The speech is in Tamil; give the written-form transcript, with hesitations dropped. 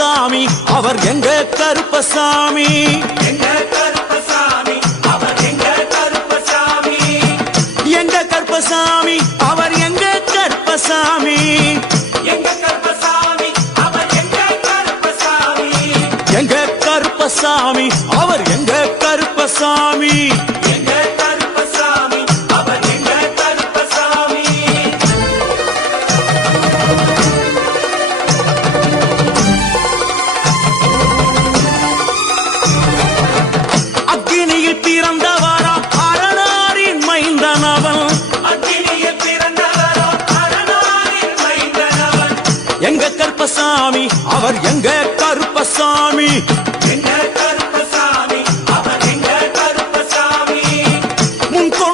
கருப்பசாமி அவர் எங்க கருப்பசாமி எங்க கருப்பசாமி அவர் எங்க கருப்பசாமி எங்க கருப்பசாமி அவர் எங்க கருப்பசாமி எங்க கருப்பசாமி அவர் எங்க கருப்பசாமி எங்க கருப்பசாமி அவர் எங்க கருப்பசாமி எங்க கருப்பசாமி அவர் எங்க கருப்பசாமி அக்னியில் பிறந்தவரா அரணாரின் மைந்தனவன் அக்கினியில் பிறந்தவரோ அரணாரின் மைந்தனவன் எங்க கருப்பசாமி அவர் எங்க கருப்பசாமி